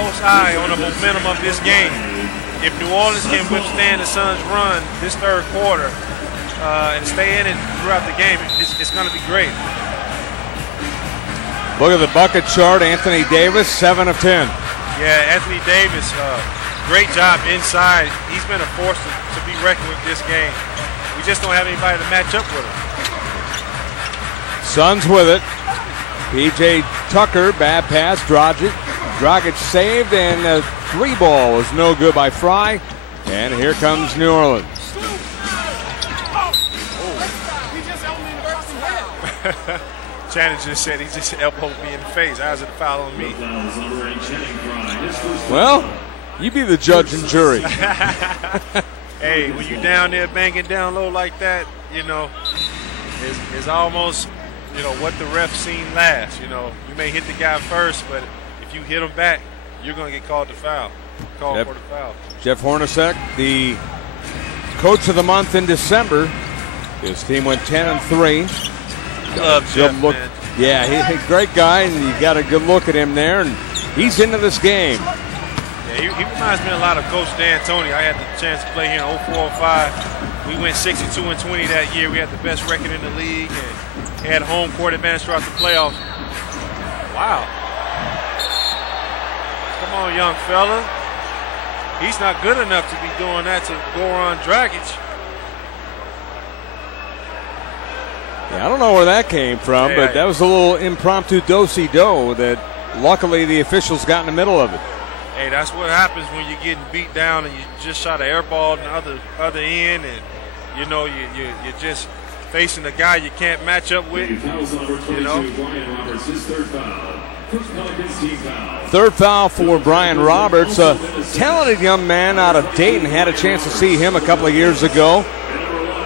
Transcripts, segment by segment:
close eye on the momentum of this game. If New Orleans can withstand the Suns' run this third quarter and stay in it throughout the game, it's going to be great. Look at the bucket chart. Anthony Davis, 7 of 10. Yeah, Anthony Davis, great job inside. He's been a force to be reckoned with this game. We just don't have anybody to match up with him. Suns with it. P.J. Tucker, bad pass. Dragic saved, and the 3 ball was no good by Fry. And here comes New Orleans. Channing just said he just elbowed me in the face. How's it a foul on me? Well, you be the judge and jury. Hey, when you're down there banging down low like that, you know, it's almost, you know, what the ref seen last. You know, you may hit the guy first, but if you hit him back, you're going to get called for the foul. Jeff Hornacek, the coach of the month in December. His team went 10-3. Love Jeff, look. Man. Yeah, he's a great guy, and you got a good look at him there, and he's into this game. Yeah, he reminds me a lot of Coach D'Antoni. I had the chance to play here in 04-05. We went 62-20 that year. We had the best record in the league and had home court advantage throughout the playoffs. Wow. Come on, young fella. He's not good enough to be doing that to Goran Dragic. Yeah, I don't know where that came from, but that was a little impromptu do-si-do that luckily the officials got in the middle of it. Hey, that's what happens when you're getting beat down and you just shot an air ball in the other end, and you know you're just facing a guy you can't match up with. You know. Third foul for Brian Roberts, a talented young man out of Dayton. Had a chance to see him a couple of years ago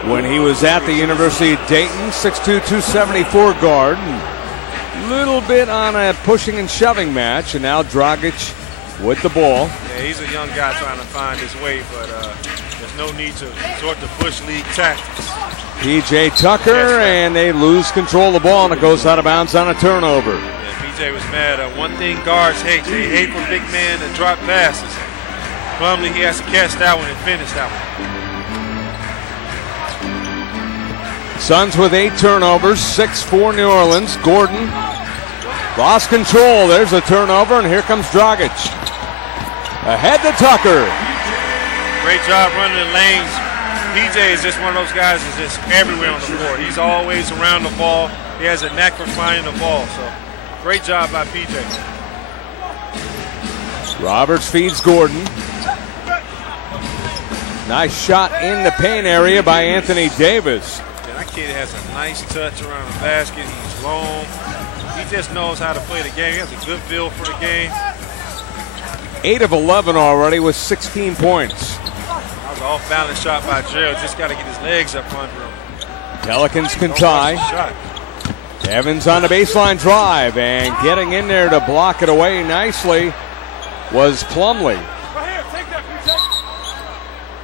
when he was at the University of Dayton. 6'2", 274 guard. Little bit on a pushing and shoving match, and now Dragic with the ball. Yeah, he's a young guy trying to find his way, but there's no need to resort to Bush League tactics. P.J. Tucker, and they lose control of the ball, and it goes out of bounds on a turnover. Yeah, P.J. was mad. One thing guards hate. They hate for big man to drop passes. Plumlee, he has to catch that one and finish that one. Suns with 8 turnovers, 6-4 New Orleans. Gordon lost control. There's a turnover, and here comes Dragic. Ahead to Tucker. Great job running the lanes. PJ is just one of those guys that's just everywhere on the court. He's always around the ball. He has a knack for finding the ball. So great job by PJ. Roberts feeds Gordon. Nice shot in the paint area by Anthony Davis. Yeah, that kid has a nice touch around the basket. He's long. He just knows how to play the game. He has a good feel for the game. 8 of 11 already with 16 points. That was an off-balance shot by Gerald. Just got to get his legs up under him. Pelicans can tie. Evans on the baseline drive, and getting in there to block it away nicely was Plumlee.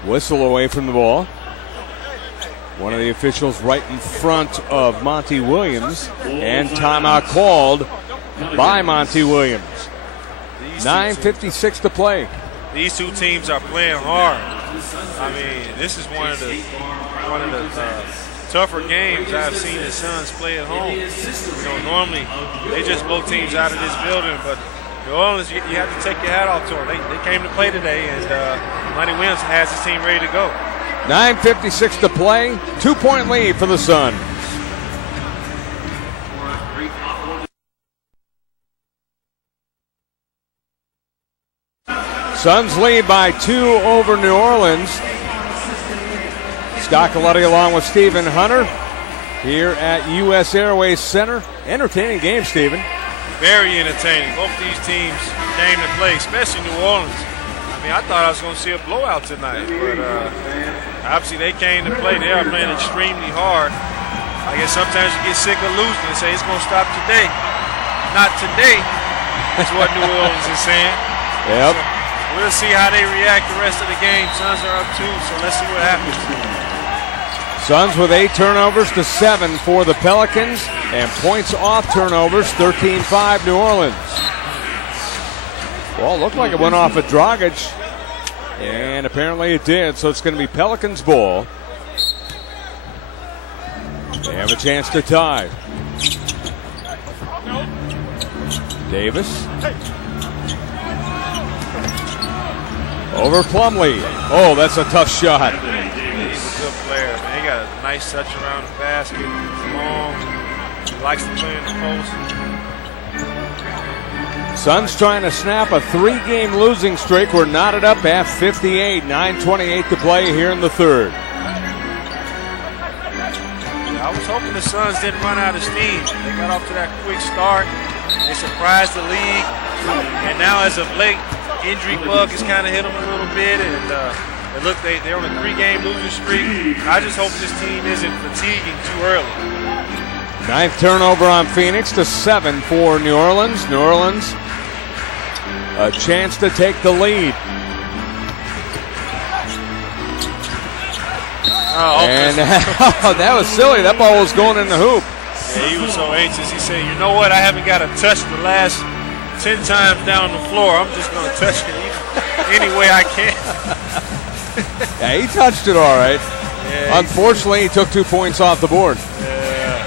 Whistle away from the ball. One of the officials right in front of Monty Williams, and timeout called by Monty Williams. 9:56 to play. These two teams are playing hard. I mean, this is one of the tougher games I've seen the Suns play at home. You know, normally they just blow teams out of this building, but New Orleans, you have to take your hat off to them. They came to play today, and Monty Williams has his team ready to go. 9:56 to play. 2-point lead for the Suns. Suns lead by 2 over New Orleans. Scott Colletti along with Stephen Hunter here at U.S. Airways Center. Entertaining game, Stephen. Very entertaining. Both these teams came to play, especially New Orleans. I mean, I thought I was going to see a blowout tonight, but obviously they came to play. They are playing extremely hard. I guess sometimes you get sick of losing and say it's going to stop today. Not today, is what New Orleans is saying. Yep. So we'll see how they react the rest of the game. Suns are up 2, so let's see what happens. Suns with 8 turnovers to 7 for the Pelicans, and points off turnovers, 13-5 New Orleans. Well, it looked like it went off at Dragic, and apparently it did, so it's going to be Pelicans ball. They have a chance to tie. Davis. Over Plumlee. Oh, that's a tough shot. He's a good player, man. He got a nice touch around the basket. He's long. He likes to play in the post. Suns trying to snap a 3-game losing streak. We're knotted up at 58. 9:28 to play here in the third. I was hoping the Suns didn't run out of steam. They got off to that quick start. They surprised the league. And now as of late, injury bug has kind of hit them a little bit. And it looked they're on a 3-game losing streak. I just hope this team isn't fatiguing too early. 9th turnover on Phoenix to 7 for New Orleans. New Orleans, a chance to take the lead. And that was silly. That ball was going in the hoop. Yeah, he was so anxious. He said, you know what? I haven't got to touch the last 10 times down the floor. I'm just going to touch it any way I can. Yeah, he touched it all right. Yeah, unfortunately, he took 2 points off the board. Yeah.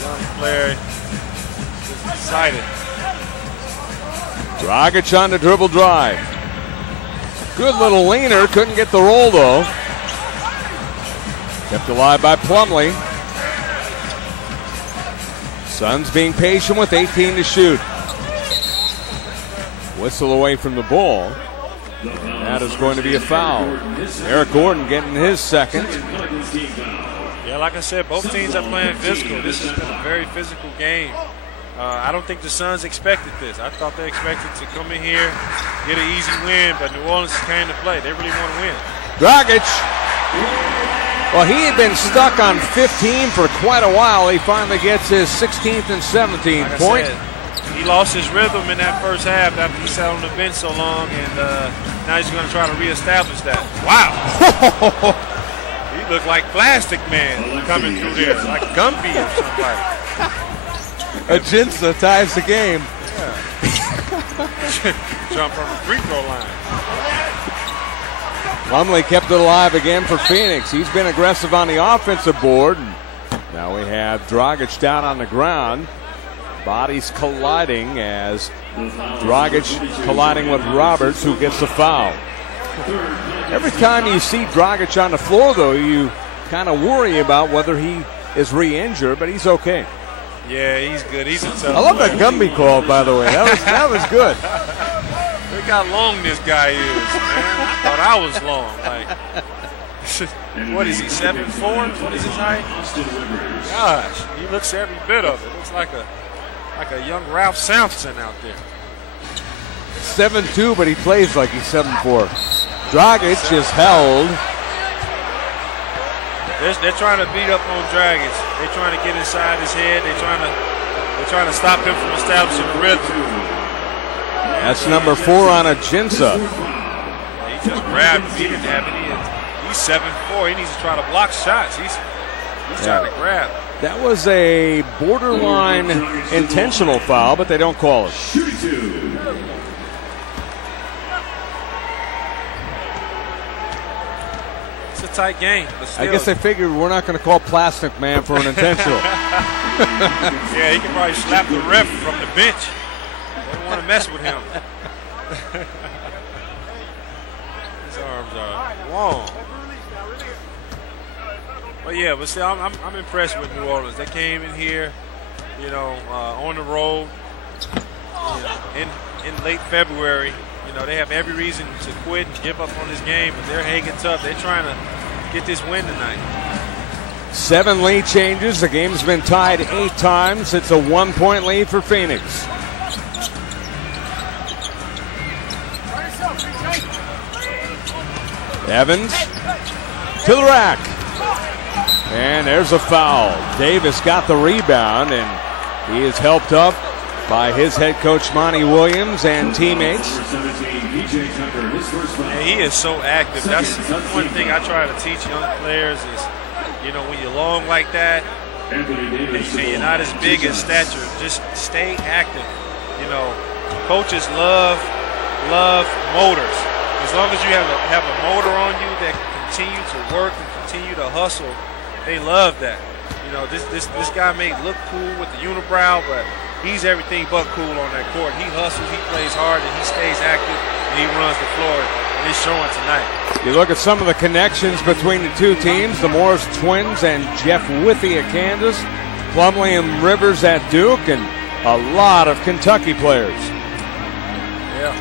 Young player. Just excited. Dragic on the dribble drive. Good little leaner. Couldn't get the roll, though. Kept alive by Plumlee. Suns being patient with 18 to shoot. Whistle away from the ball. That is going to be a foul. Eric Gordon getting his second. Yeah, like I said, both teams are playing physical. This has been a very physical game. I don't think the Suns expected this. I thought they expected to come in here, get an easy win, but New Orleans came to play. They really want to win. Dragic. Well, he had been stuck on 15 for quite a while. He finally gets his 16th and 17th point. He lost his rhythm in that first half after he sat on the bench so long, and now he's going to try to reestablish that. Wow. He looked like Plastic Man coming through there, like Gumby or somebody. Ajinça ties the game. Yeah. Jump from the free throw line. Plumlee kept it alive again for Phoenix. He's been aggressive on the offensive board. Now we have Dragic down on the ground. Bodies colliding as Dragic colliding with Roberts, who gets the foul. Every time you see Dragic on the floor, though, you kind of worry about whether he is re-injured, but he's okay. Yeah, he's good. He's a tough I love that Gumby call, by the way. That was good. Look how long this guy is, man. I thought I was long. Like, what is he, 7'4"? What is his height? Gosh, he looks every bit of it. Looks like a young Ralph Sampson out there. 7'2", but he plays like he's 7'4". Dragic is held. They're trying to beat up on Dragic. They're trying to get inside his head. They're trying to stop him from establishing a rhythm. That's number 4 on Ajinça. He just grabbed him. He didn't have any. He's 7'4". He needs to try to block shots. He's trying to grab. That was a borderline intentional foul, but they don't call it. It's a tight game. But still. I guess they figured we're not going to call Plastic Man for an intentional. Yeah, he can probably slap the ref from the bench. They don't want to mess with him. His arms are long. But yeah, but still, I'm impressed with New Orleans. They came in here, on the road, in late February. They have every reason to quit and give up on this game, but they're hanging tough. They're trying to get this win tonight. 7 lead changes. The game's been tied 8 times. It's a 1-point lead for Phoenix. Evans to the rack. And there's a foul. Davis got the rebound, and he is helped up by his head coach, Monty Williams, and teammates. Yeah, he is so active. That's one thing I try to teach young players is, when you're long like that, and you're not as big in stature, just stay active. Coaches love love motors. As long as you have a motor on you that can continue to work and continue to hustle, they love that. You know, this guy may look cool with the unibrow, but he's everything but cool on that court. He hustles, he plays hard, and he stays active, and he runs the floor, and it's showing tonight. You look at some of the connections between the two teams, the Morris twins and Jeff Withey at Kansas, Plumlee and Rivers at Duke, and a lot of Kentucky players. Yeah.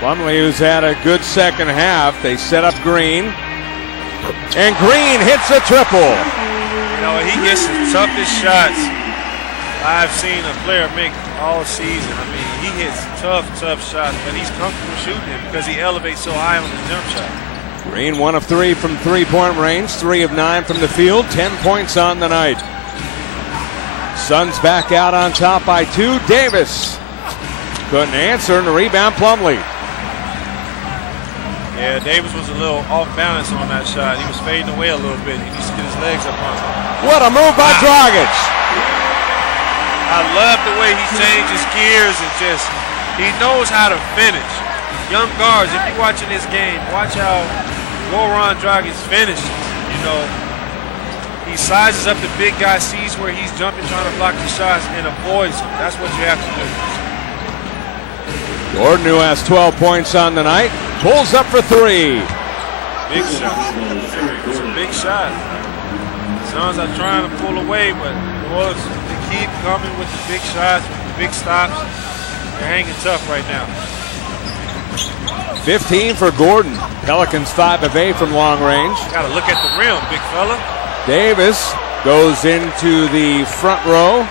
Plumlee, who's had a good second half. They set up Green, and Green hits a triple. You know, he gets the toughest shots I've seen a player make all season. I mean, he hits tough shots, but he's comfortable shooting it because he elevates so high on his jump shot. Green 1 of 3 from three-point range, 3 of 9 from the field, 10 points on the night. Suns back out on top by 2. Davis couldn't answer, and the rebound Plumlee. Yeah, Davis was a little off balance on that shot. He was fading away a little bit. He needs to get his legs up on it. What a move by Dragic. I love the way he changes gears and he knows how to finish. Young guards, if you're watching this game, watch how Goran Dragic finishes. You know, he sizes up the big guy, sees where he's jumping, trying to block the shots, and avoids them. That's what you have to do. Gordon, who has 12 points on the night, pulls up for 3. Big shot. It's a big shot. Suns are trying to pull away, but New Orleans, they keep coming with the big shots, with the big stops. They're hanging tough right now. 15 for Gordon. Pelicans 5 of 8 from long range. Got to look at the rim, big fella. Davis goes into the front row.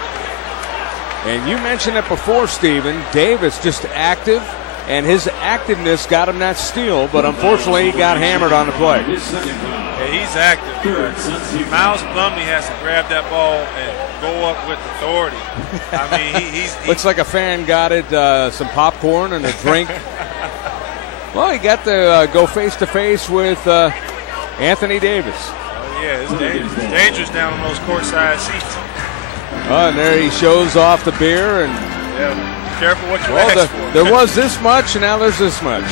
And you mentioned it before, Stephen. Davis just active, and his activeness got him that steal, but unfortunately he got hammered on the play. Yeah, he's active. Miles Plumlee has to grab that ball and go up with authority. I mean, he's looks like a fan got it some popcorn and a drink. Well, he got to go face-to-face with Anthony Davis. Oh, yeah, it's dangerous. It's dangerous down on those courtside seats. And there he shows off the beer. And yeah, be careful what you ask for. There was this much, and now there's this much.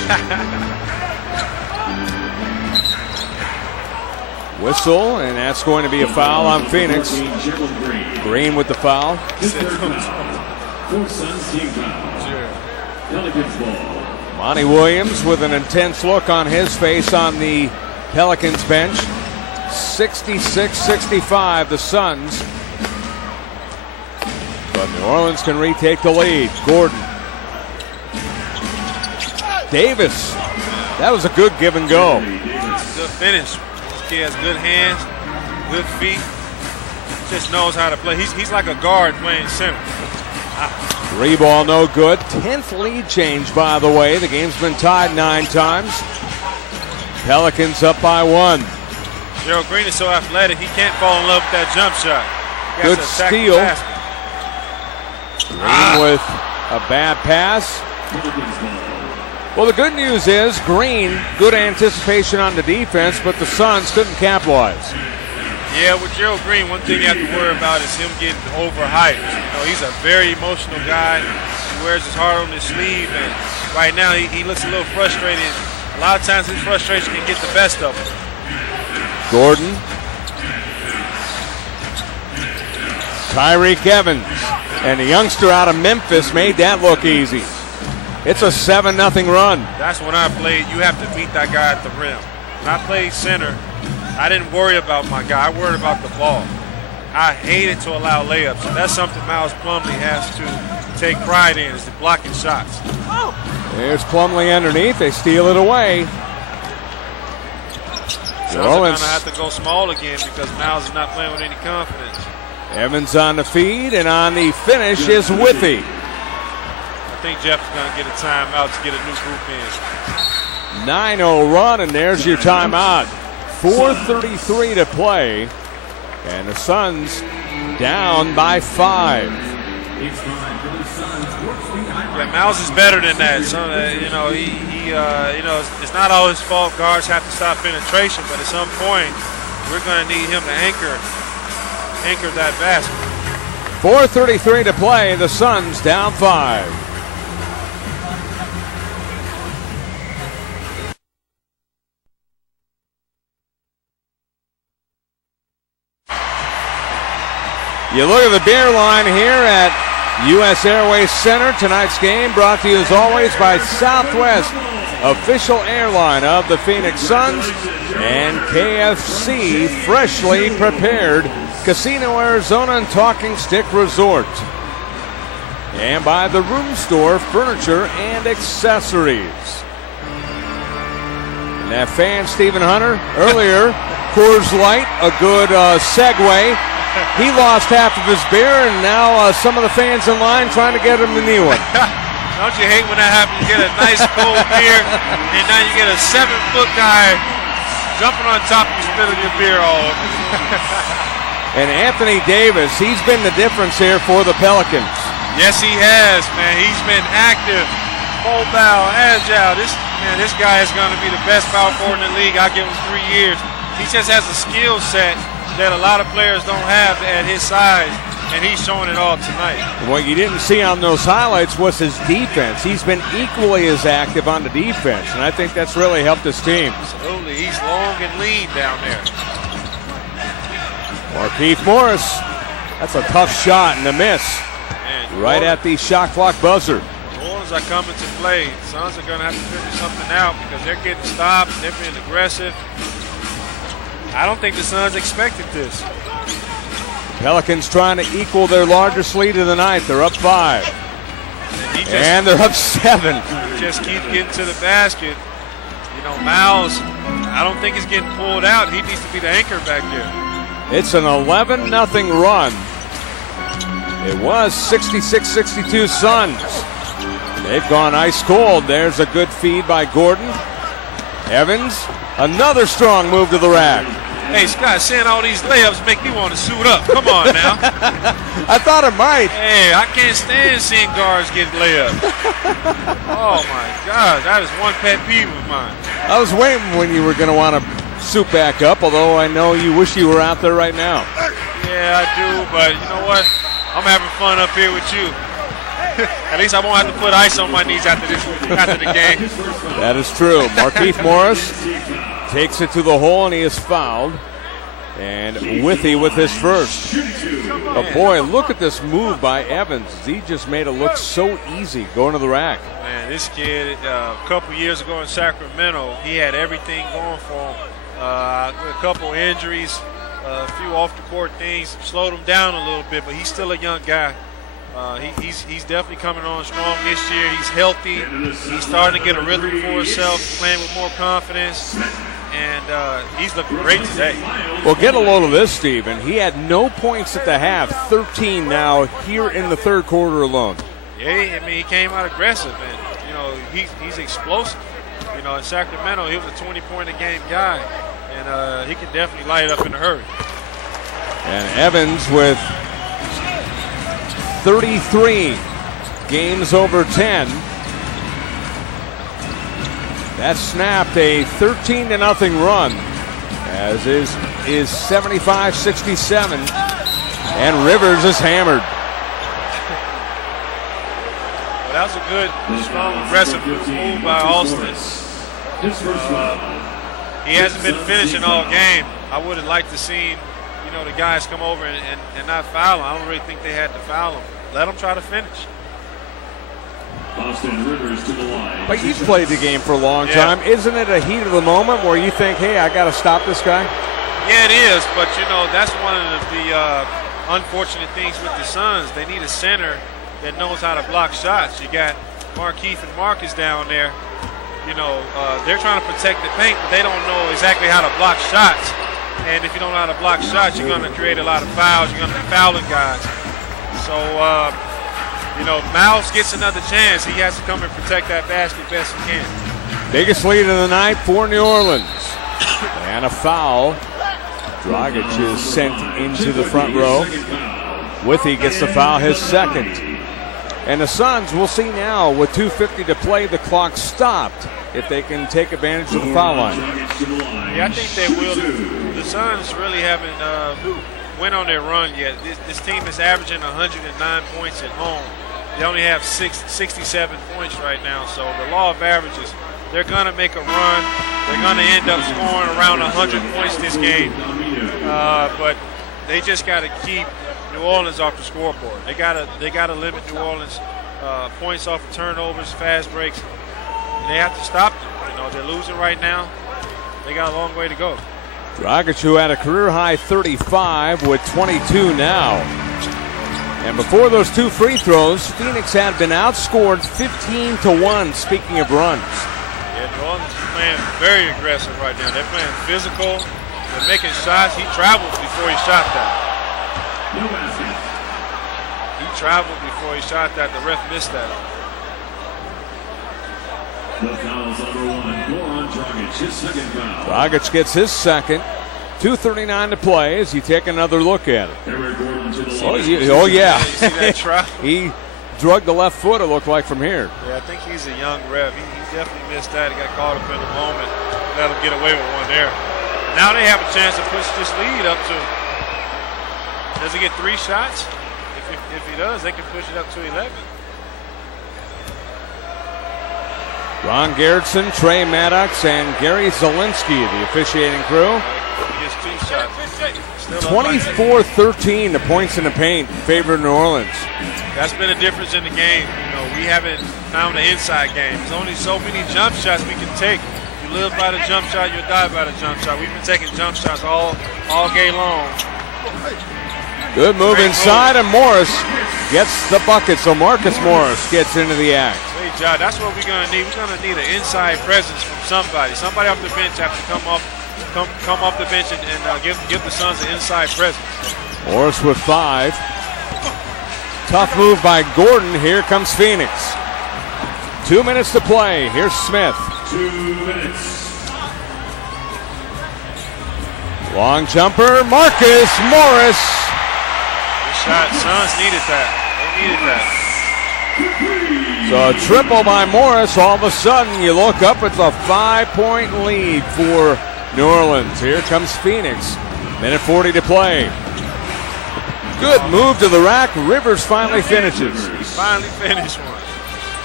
Whistle, and that's going to be a foul on Phoenix. Green with the foul. Monty Williams with an intense look on his face on the Pelicans bench. 66-65, the Suns. But New Orleans can retake the lead. Gordon. Davis. That was a good give and go. Good finish. This kid has good hands, good feet. Just knows how to play. He's like a guard playing center. 3 ball, no good. 10th lead change, by the way. The game's been tied 9 times. Pelicans up by 1. Gerald Green is so athletic, he can't fall in love with that jump shot. Good steal. Green with a bad pass. Well, the good news is Green, good anticipation on the defense, but the Suns couldn't capitalize. Yeah, with Gerald Green, one thing you have to worry about is him getting overhyped. You know, he's a very emotional guy. He wears his heart on his sleeve, and right now he looks a little frustrated. A lot of times his frustration can get the best of him. Gordon. Tyreke Evans. And the youngster out of Memphis made that look easy. It's a 7-0 run. That's when I played. You have to beat that guy at the rim. When I played center, I didn't worry about my guy. I worried about the ball. I hated to allow layups. And that's something Miles Plumlee has to take pride in, is the blocking shots. There's Plumlee underneath. They steal it away. Suns are going to have to go small again because Miles is not playing with any confidence. Evans on the feed, and on the finish is Withey. I think Jeff is going to get a timeout to get a new group in. 9-0 run, and there's your timeout. 4:33 to play, and the Suns down by 5. Yeah, Miles is better than that. So, it's not all his fault. Guards have to stop penetration, but at some point, we're going to need him to anchor that basket. 4:33 to play. The Suns down 5. You look at the beer line here at U.S. Airways Center. Tonight's game brought to you as always by Southwest, official airline of the Phoenix Suns, and KFC, freshly prepared Casino Arizona and Talking Stick Resort. And by the Room Store, furniture and accessories. And that fan, Stephen Hunter, earlier, Coors Light, a good segue. He lost half of his beer, and now some of the fans in line trying to get him a new one. Don't you hate when that happens? You get a nice cold beer, and now you get a 7-foot guy jumping on top of you, spilling your beer all over. And Anthony Davis, he's been the difference here for the Pelicans. Yes, he has, man. He's been active, mobile, agile. This guy is going to be the best power forward in the league. I'll give him 3 years. He just has a skill set that a lot of players don't have at his size, and he's showing it all tonight. What you didn't see on those highlights was his defense. He's been equally as active on the defense, and I think that's really helped his team. Absolutely. He's long and lean down there. Markieff Morris, that's a tough shot and a miss. Man, right at the shot clock buzzer. New Orleans are coming to play. The Suns are going to have to figure something out because they're getting stopped, they're being aggressive. I don't think the Suns expected this. Pelicans trying to equal their largest lead of the night. They're up 5. And they're up 7. He just keeps getting to the basket. You know, Miles, I don't think he's getting pulled out. He needs to be the anchor back there. It's an 11-0 run. It was 66-62 Suns. They've gone ice cold. There's a good feed by Gordon. Evans, another strong move to the rack. Hey, Scott, seeing all these layups make me want to suit up. Come on now. I thought it might. Hey, I can't stand seeing guards get layups. Oh, my God. That is one pet peeve of mine. I was waiting when you were going to want to suit back up, although I know you wish you were out there right now. Yeah, I do, but you know what? I'm having fun up here with you. At least I won't have to put ice on my knees after the game. That is true. Markieff Morris takes it to the hole, and he is fouled. And Withy with his first. But boy, look at this move by Evans. He just made it look so easy going to the rack. Man, this kid, a couple years ago in Sacramento, he had everything going for him. A couple injuries, a few off-the-court things slowed him down a little bit, but he's still a young guy. He's definitely coming on strong this year. He's healthy. He's starting to get a rhythm for himself, playing with more confidence, and he's looking great today. Well, get a load of this, Steven. He had no points at the half, 13 now here in the third quarter alone. Yeah, I mean, he came out aggressive, and, you know, he's explosive. You know, in Sacramento, he was a 20-point-a-game guy, and he can definitely light it up in a hurry. And Evans with 33 games over 10. That snapped a 13-0 run, as is 75-67, and Rivers is hammered. Well, that was a good, strong, aggressive move by Alston. He hasn't been finishing all game. I would have liked to see, you know, the guys come over and not foul him. I don't really think they had to foul him. Let him try to finish. Austin Rivers to the line. But you've played the game for a long time. Isn't it a heat of the moment where you think, hey, I got to stop this guy? Yeah, it is. But, you know, that's one of the unfortunate things with the Suns. They need a center that knows how to block shots. You got Markieff and Marcus down there. You know, they're trying to protect the paint, but they don't know exactly how to block shots. And if you don't know how to block shots, you're going to create a lot of fouls. You're going to be fouling guys. So, you know, Miles gets another chance. He has to come and protect that basket best he can. Biggest lead of the night for New Orleans. And a foul. Dragic is sent into the front row. Withy gets the foul, his second. And the Suns, we'll see now, with 2:50 to play, the clock stopped, if they can take advantage of the foul line. Yeah, I think they will. The Suns really haven't went on their run yet. This team is averaging 109 points at home. They only have 67 points right now. So the law of averages, they're going to make a run. They're going to end up scoring around 100 points this game. But they just got to keep New Orleans off the scoreboard. They got to limit New Orleans points off of turnovers, fast breaks. And they have to stop them. You know, they're losing right now. They got a long way to go. Dragic, who had a career-high 35 with 22 now. And before those 2 free throws, Phoenix had been outscored 15-1, speaking of runs. Yeah, New Orleans is playing very aggressive right now. They're playing physical. They're making shots. He traveled before he shot that. He traveled before he shot that. The ref missed that. The foul's number 1, Goran Dragic, his second foul. Dragic gets his second. 2:39 to play as you take another look at it. Eric Gordon to the Oh, yeah. You see that travel? He drug the left foot, it looked like, from here. Yeah, I think he's a young ref. He definitely missed that. He got caught up in the moment. Let him get away with one there. Now they have a chance to push this lead up to, does he get 3 shots? If he does, they can push it up to 11. Ron Gerritsen, Trey Maddox, and Gary Zielinski, the officiating crew. He gets 2 shots. 24-13, the points in the paint, favor New Orleans. That's been a difference in the game. You know, we haven't found the inside game. There's only so many jump shots we can take. You live by the jump shot, you die by the jump shot. We've been taking jump shots all game long. Good move inside, and Morris gets the bucket, so Marcus Morris gets into the act. Great job. That's what we're going to need. We're going to need an inside presence from somebody. Somebody off the bench has to come off the bench and give the Suns an inside presence. Morris with 5. Tough move by Gordon. Here comes Phoenix. 2 minutes to play. Here's Smith. 2 minutes. Long jumper, Marcus Morris. Good shot. Suns needed that. They needed that. So a triple by Morris. All of a sudden, you look up, it's a 5-point lead for New Orleans. Here comes Phoenix. Minute 40 to play. Good move to the rack. Rivers finally finishes. He finally finished one.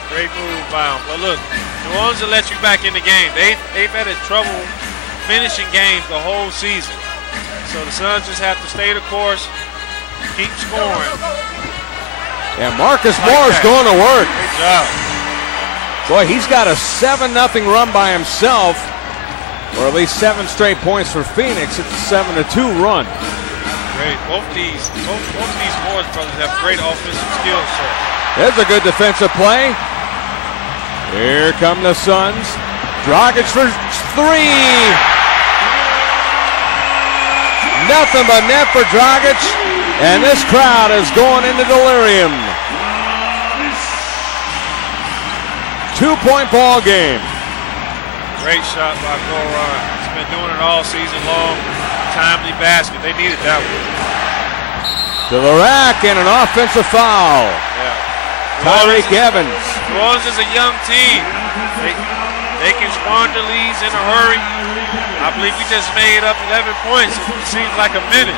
Great move by him. But look, New Orleans will let you back in the game. They've had trouble finishing games the whole season. So the Suns just have to stay the course, keep scoring. And Marcus Morris going to work. Great job. Boy, he's got a 7-0 run by himself, or at least 7 straight points for Phoenix. It's a 7-2 run. Great. Both these Morris brothers have great offensive skills. So. There's a good defensive play. Here come the Suns. Dragic for 3. Nothing but net for Dragic, and this crowd is going into delirium. 2-point ball game. Great shot by Goran. He's been doing it all season long. Timely basket. They needed that one. To the rack and an offensive foul. Yeah. Tyreke Evans. New Orleans is a young team. They can squander leads in a hurry. I believe we just made up 11 points. It seems like a minute.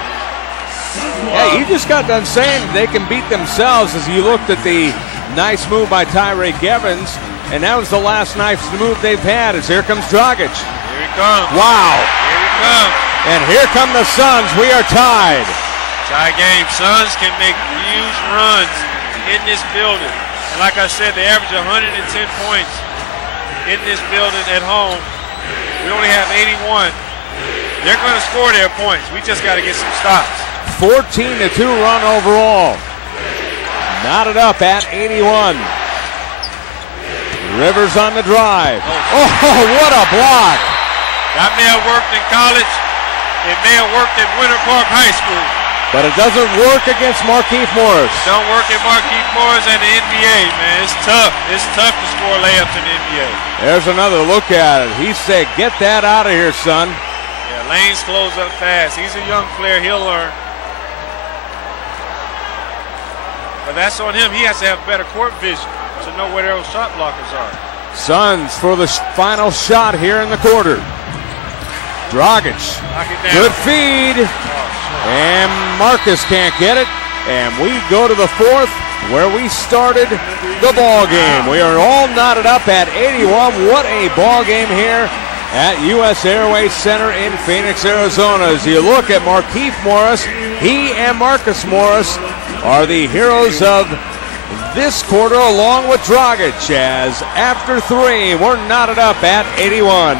Yeah, you just got done saying they can beat themselves as you looked at the nice move by Tyreke Evans, and that was the last nice move they've had as here comes Dragic. Here he comes. Wow. Here he comes. And here come the Suns. We are tied. Tie game. Suns can make huge runs in this building. And like I said, they average 110 points in this building at home. We only have 81. They're going to score their points. We just got to get some stops. 14-2 run overall. Knotted up at 81. Rivers on the drive. Oh, what a block. That may have worked in college. It may have worked at Winter Park High School. But it doesn't work against Markieff Morris. Don't work at Markieff Morris and the NBA, man. It's tough. It's tough to score layups in the NBA. There's another look at it. He said, get that out of here, son. Yeah, lanes close up fast. He's a young player. He'll learn. But that's on him. He has to have better court vision to know where those shot blockers are. Suns for the final shot here in the quarter. Dragic, Knock it down. good feed, and Marcus can't get it. And we go to the fourth, where we started the ball game. We are all knotted up at 81. What a ball game here at U.S. Airways Center in Phoenix, Arizona. As you look at Markieff Morris, he and Marcus Morris are the heroes of this quarter, along with Dragic, as after 3, we're knotted up at 81.